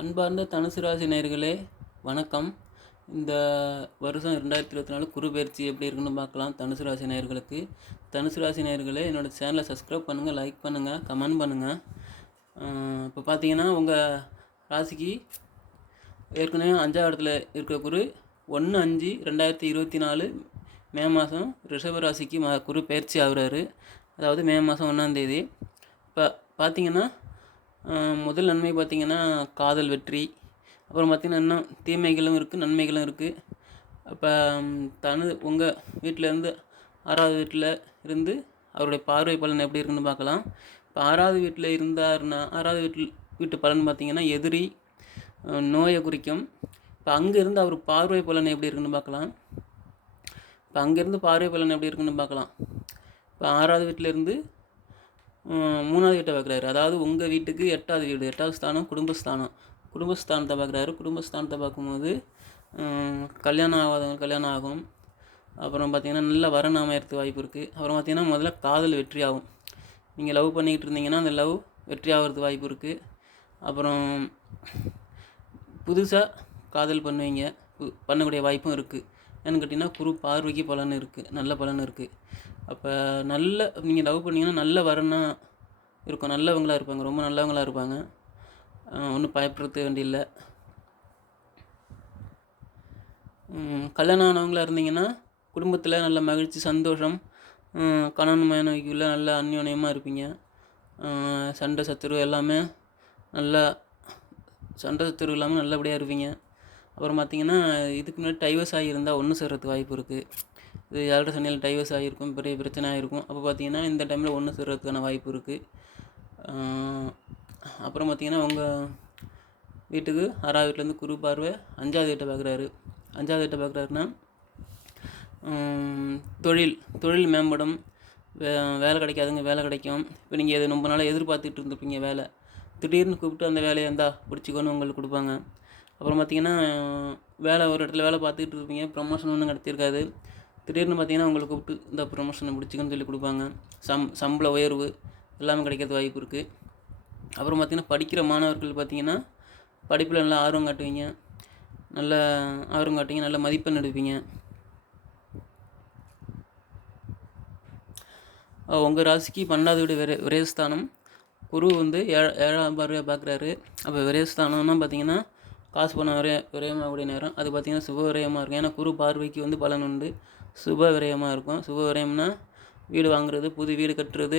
அன்பார்ந்த தனுசு ராசி நேயர்களே வணக்கம். இந்த வருஷம் 2024 குரு பெயர்ச்சி எப்படி இருக்குன்னு பார்க்கலாம். தனுசு ராசி நேயர்களுக்கு, தனுசு ராசி நேயர்களே என்னோட சேனலை சப்ஸ்கிரைப் பண்ணுங்கள், லைக் பண்ணுங்கள், கமெண்ட் பண்ணுங்கள். இப்போ பார்த்தீங்கன்னா உங்கள் ராசிக்கு ஏற்கனவே 5ஆவது இடத்துல இருக்கிற குரு 1/5/2024 மே மாதம் ரிஷப ராசிக்கு குரு பெயர்ச்சி ஆகுறாரு. அதாவது மே மாதம் 1ஆம் தேதி. இப்போ பார்த்தீங்கன்னா முதல் நன்மை பார்த்திங்கன்னா காதல் வெற்றி. அப்புறம் பார்த்திங்கன்னா இன்னும் தீமைகளும் இருக்குது, நன்மைகளும் இருக்குது. இப்போ உங்கள் வீட்டிலேருந்து 6வது வீட்டில் இருந்து அவருடைய பார்வை பலன் எப்படி இருக்குன்னு பார்க்கலாம். இப்போ 6வது வீட்டில் இருந்தாருன்னா 6வது வீட்டு பலன் பார்த்திங்கன்னா எதிரி, நோயை குறிக்கும். இப்போ அங்கேருந்து அவர் பார்வை பலன் எப்படி இருக்குன்னு பார்க்கலாம். இப்போ அங்கேருந்து பார்வை பலன் எப்படி இருக்குன்னு பார்க்கலாம். இப்போ 6வது வீட்டிலேருந்து 3வது வீட்டை பார்க்குறாரு. அதாவது உங்கள் வீட்டுக்கு 8வது வீடு, 8வது ஸ்தானம் குடும்பஸ்தானத்தை பார்க்குறாரு. குடும்பஸ்தானத்தை பார்க்கும்போது கல்யாணம் ஆகாதவங்க கல்யாணம் ஆகும். அப்புறம் பார்த்திங்கன்னா நல்ல வரன் அமையறதுக்கு வாய்ப்பு இருக்குது. அப்புறம் பார்த்திங்கன்னா முதல்ல காதல் வெற்றி ஆகும். நீங்கள் லவ் பண்ணிக்கிட்டு இருந்தீங்கன்னா அந்த லவ் வெற்றி ஆகிறதுக்கு வாய்ப்பு இருக்குது. அப்புறம் புதுசாக காதல் பண்ணக்கூடிய வாய்ப்பும் இருக்குது. ஏன்னு கேட்டிங்கன்னா குரு பார்வைக்கு பலன் இருக்குது, நல்ல பலன் இருக்குது. அப்போ நீங்கள் லவ் பண்ணிங்கன்னா நல்ல வரனாக இருக்கும், நல்லவங்களாக இருப்பாங்க, ரொம்ப நல்லவங்களாக இருப்பாங்க. ஒன்றும் பயப்படுறது வேண்டியில்லை. கல்யாணம் ஆனவங்களாக இருந்தீங்கன்னா குடும்பத்தில் நல்ல மகிழ்ச்சி, சந்தோஷம், கணவன் மனைவிக்குள்ளே நல்ல அந்யோன்யமாக இருப்பீங்க. சண்டை சத்துரு இல்லாமல் நல்லபடியாக இருப்பீங்க. அப்புறம் பார்த்திங்கன்னா இதுக்கு முன்னாடி டைவர்ஸ் ஆகியிருந்தால் ஒன்று சேர்றதுக்கு வாய்ப்பு இருக்குது. இது யாரோட சண்டையில் டைவர்ஸ் ஆகியிருக்கும், பெரிய பிரச்சனை ஆகிருக்கும். அப்போ பார்த்திங்கன்னா இந்த டைமில் ஒன்று சேர்றதுக்கான வாய்ப்பு இருக்குது. அப்புறம் பார்த்திங்கன்னா உங்கள் வீட்டுக்கு 6வது வீட்டிலேருந்து குரு பார்வை 5வது வீட்டை பார்க்குறாரு. 5வது வீட்டை பார்க்குறாருன்னா தொழில் மேம்படும், வேலை கிடைக்காதுங்க வேலை கிடைக்கும். இப்போ நீங்கள் எது ரொம்ப நாளாக எதிர்பார்த்துட்டு இருந்திருப்பீங்க வேலை, திடீர்னு கூப்பிட்டு அந்த வேலையை பிடிச்சிக்கோன்னு உங்களுக்கு கொடுப்பாங்க. அப்புறம் பார்த்திங்கன்னா ஒரு இடத்துல வேலை பார்த்துக்கிட்டு இருப்பீங்க, ப்ரமோஷன் ஒன்றும் கிடைத்திருக்காது. திடீர்னு பார்த்திங்கன்னா உங்களை கூப்பிட்டு இந்த ப்ரமோஷனை பிடிச்சிக்கன்னு சொல்லி கொடுப்பாங்க. சம்பள உயர்வு எல்லாமே கிடைக்கிறது வாய்ப்பு இருக்குது. அப்புறம் பார்த்திங்கன்னா படிக்கிற மாணவர்கள் பார்த்திங்கன்னா படிப்பில் நல்லா ஆர்வம் காட்டுவீங்க, நல்ல மதிப்பெண் எடுப்பீங்க. உங்கள் ராசிக்கு 12வது வீடு விரயஸ்தானம். குரு 7ஆம் பார்வையாக பார்க்குறாரு. அப்போ விரயஸ்தானம்னா பார்த்திங்கன்னா காசு பணம் விரயமாகக்கூடிய நேரம். அது பார்த்திங்கன்னா சுப விரயமாக இருக்கும். ஏன்னா குரு பார்வைக்கு பலன் உண்டு, சுப விரயமாக இருக்கும். சுப விரயம்னா வீடு வாங்குறது, புது வீடு கட்டுறது,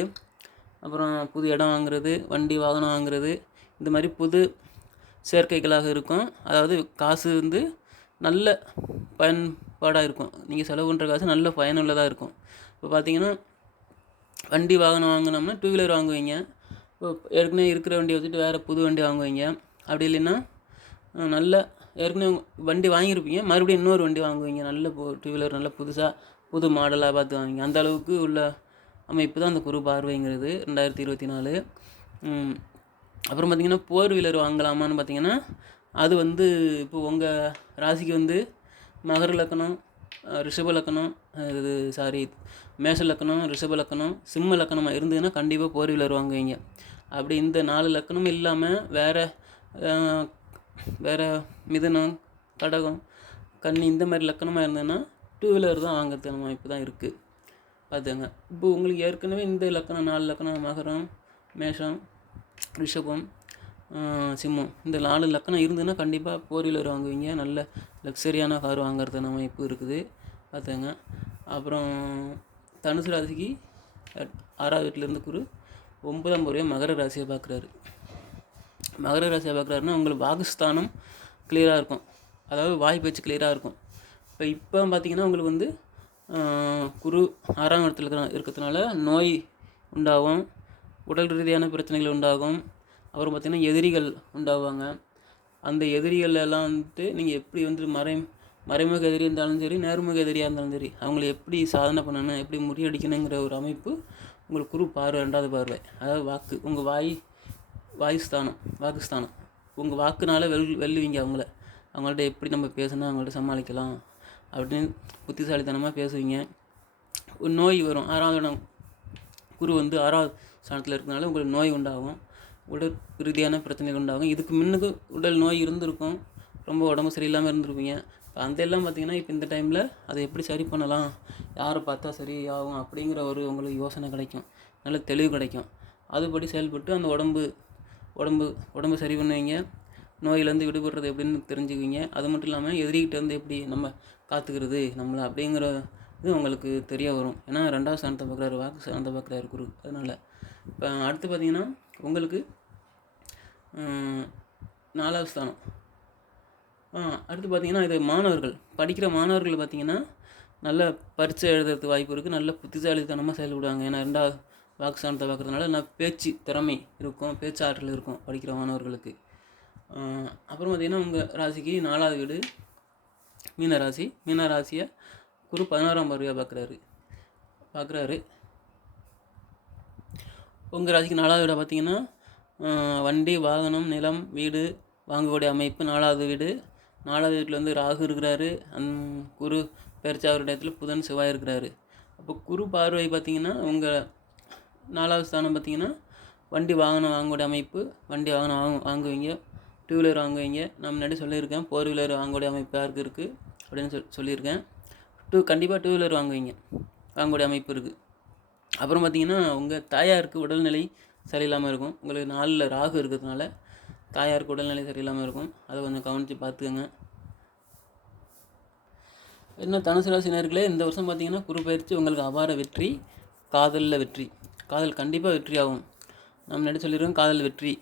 அப்புறம் புது இடம் வாங்குறது, வண்டி வாகனம் வாங்குறது, இந்த மாதிரி புது சேர்க்கைகளாக இருக்கும். அதாவது காசு நல்ல பயன்பாடாக இருக்கும். நீங்கள் செலவு பண்ணுற காசு நல்ல பயனுள்ளதாக இருக்கும். இப்போ பார்த்திங்கன்னா வண்டி வாகனம் வாங்கினோம்னா 2 வீலர் வாங்குவீங்க. இப்போ ஏற்கனவே இருக்கிற வண்டியை வச்சுட்டு வேறு புது வண்டி வாங்குவீங்க. அப்படி இல்லைன்னா ஏற்கனவே வண்டி வாங்கியிருப்பீங்க, மறுபடியும் இன்னொரு வண்டி வாங்குவீங்க. நல்ல 2 வீலர் நல்ல புது மாடலாக பார்த்து வாங்குவீங்க. அந்த அளவுக்கு உள்ள அமைப்பு தான் அந்த குரு பார்வைங்கிறது 2024. அப்புறம் பார்த்திங்கன்னா 4 வீலர் வாங்கலாமான்னு பார்த்திங்கன்னா அது இப்போ உங்கள் ராசிக்கு மகர லக்கணம், ரிஷப லக்கணம், மேஷ லக்கணம், ரிஷப லக்கணம், சிம்ம லக்கணமாக இருந்ததுன்னா கண்டிப்பாக 4 வீலர் வாங்குவீங்க. அப்படி இந்த 4 லக்கணமும் இல்லாமல் வேறு மிதுனம், கடகம், கன்னி இந்த மாதிரி லக்கணமாக இருந்ததுன்னா 2 வீலர் தான் வாங்குறதுக்கான அமைப்பு தான் இருக்குது. பார்த்துங்க. இப்போ உங்களுக்கு ஏற்கனவே இந்த லக்கணம் 4 லக்கணம் மகரம், மேஷம், ரிஷபம், சிம்மம் இந்த 4 லக்கணம் இருந்ததுன்னா கண்டிப்பாக 4 வீலர் வாங்குவீங்க. நல்ல லக்ஸரியான கார் வாங்குறதுக்கான அமைப்பு இருக்குது. பார்த்துங்க. அப்புறம் தனுசு ராசிக்கு 6வது வீட்டிலேருந்து குரு 9ஆம் பார்வையாக மகர ராசியை பார்க்குறாரு. மகர ராசியை பார்க்குறாருன்னா உங்களுக்கு வாக்குஸ்தானம் கிளியராக இருக்கும், அதாவது வாய் பேச்சு கிளியராக இருக்கும். இப்போ பார்த்திங்கன்னா உங்களுக்கு குரு 6ஆம் இடத்துல இருக்கிறதுனால நோய் உண்டாகும், உடல் ரீதியான பிரச்சனைகள் உண்டாகும். அப்புறம் பார்த்திங்கன்னா எதிரிகள் உண்டாகுவாங்க. அந்த எதிரிகள் எல்லாம் நீங்கள் எப்படி மறைமுக எதிரி இருந்தாலும் சரி, நேர்முக எதிரியாக இருந்தாலும் சரி, அவங்கள எப்படி சாதனை பண்ணணும், எப்படி முறியடிக்கணுங்கிற ஒரு அமைப்பு உங்களுக்கு குரு பார்வை 2வது பார்வை. அதாவது வாக்கு, உங்கள் வாக்குஸ்தானம், உங்கள் வாக்குனால வெல்லுவீங்க. அவங்கள்ட்ட எப்படி நம்ம பேசணும், அவங்கள்ட்ட சமாளிக்கலாம் அப்படின்னு புத்திசாலித்தனமாக பேசுவீங்க. ஒரு நோய் வரும். 6வது இடம் குரு 6வது ஸ்தானத்தில் இருக்கிறதுனால உங்களுக்கு நோய் உண்டாகும். உடல் ரீதியான பிரச்சனைகள் உண்டாகும். இதுக்கு முன்னுக்கு உடல் நோய் இருந்திருக்கும், ரொம்ப உடம்பு சரியில்லாமல் இருந்திருப்பீங்க. இப்போ அந்த எல்லாம் பார்த்திங்கன்னா இப்போ இந்த டைமில் அதை எப்படி சரி பண்ணலாம், யாரை பார்த்தா சரியாகும் அப்படிங்கிற ஒரு உங்களுக்கு யோசனை கிடைக்கும், நல்ல தெளிவு கிடைக்கும். அதுபடி செயல்பட்டு அந்த உடம்பு உடம்பு உடம்பு சரி பண்ணுவீங்க. நோயிலேருந்து விடுபடுறது எப்படின்னு தெரிஞ்சுக்குவீங்க. அது மட்டும் இல்லாமல் எதிரிகிட்டேருந்து எப்படி நம்ம காத்துக்கிறது நம்மளை அப்படிங்கிற இது உங்களுக்கு தெரிய வரும். ஏன்னா 2வது ஸ்தானத்தை பார்க்குறாரு, வாக்கு ஸ்தானத்தை பார்க்குறாரு குரு. அதனால் இப்போ அடுத்து பார்த்திங்கன்னா உங்களுக்கு 4வது ஸ்தானம். அடுத்து பார்த்திங்கன்னா இது மாணவர்கள், படிக்கிற மாணவர்கள் பார்த்திங்கன்னா நல்ல பரீட்சை எழுதுறதுக்கு வாய்ப்பு இருக்குது. நல்ல புத்திசாலித்தனமாக செயல்படுவாங்க. ஏன்னா 2வது வாக்கு ஸ்தானத்தை பார்க்குறதுனால நல்ல பேச்சு திறமை இருக்கும், பேச்சாற்றல் இருக்கும் படிக்கிற மாணவர்களுக்கு. அப்புறம் பார்த்திங்கன்னா உங்கள் ராசிக்கு 4வது வீடு மீனராசி. மீனராசியை குரு 11ஆம் பார்வையாக பார்க்குறாரு. உங்கள் ராசிக்கு 4வது வீடை பார்த்திங்கன்னா வண்டி, வாகனம், நிலம், வீடு வாங்கக்கூடிய அமைப்பு 4வது வீடு. 4வது வீட்டில் வந்து ராகு இருக்கிறாரு. குரு பெயர்ச்சாவர இடத்துல புதன், செவ்வாய் இருக்கிறாரு. அப்போ குரு பார்வை பார்த்திங்கன்னா உங்கள் 4வது ஸ்தானம் பார்த்திங்கன்னா வண்டி, வாகனம் வாங்கக்கூடிய அமைப்பு. வண்டி, வாகனம் வாங்குவீங்க, 2 வீலர் வாங்குவீங்க. நான் முன்னாடி சொல்லியிருக்கேன் 4 வீலர் வாங்கக்கூடிய அமைப்பு யாருக்கு இருக்குது அப்படின்னு சொல்லியிருக்கேன். கண்டிப்பாக 2 வீலர் வாங்கக்கூடிய அமைப்பு இருக்குது. அப்புறம் பார்த்திங்கன்னா உங்கள் தாயாருக்கு உடல்நிலை சரியில்லாமல் இருக்கும். உங்களுக்கு 4ல் ராகு இருக்கிறதுனால தாயாருக்கு உடல்நிலை சரியில்லாமல் இருக்கும். அதை கொஞ்சம் கவனித்து பார்த்துக்கங்க. இன்னும் தனுசு ராசி நேயர்களே, இந்த வருஷம் பார்த்திங்கன்னா குரு பயிற்சி உங்களுக்கு அபார வெற்றி, காதலில் வெற்றி. காதல் கண்டிப்பாக வெற்றி ஆகும். நான் முன்னாடி சொல்லியிருக்கோம் காதல் வெற்றி.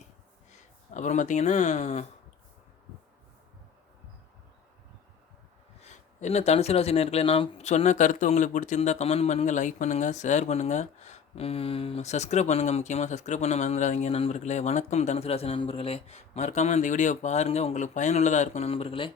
அப்புறம் பார்த்திங்கன்னா என்ன தனுசு ராசி நேயர்களே, நான் சொன்ன கருத்து உங்களுக்கு பிடிச்சிருந்தா கமெண்ட் பண்ணுங்கள், லைக் பண்ணுங்கள், ஷேர் பண்ணுங்கள், சப்ஸ்கிரைப் பண்ணுங்கள். முக்கியமாக சப்ஸ்கிரைப் பண்ண மறந்துடாதீங்க நண்பர்களே. வணக்கம் தனுசு ராசி நண்பர்களே. மறக்காமல் இந்த வீடியோவை பாருங்கள், உங்களுக்கு பயனுள்ளதாக இருக்கும் நண்பர்களே.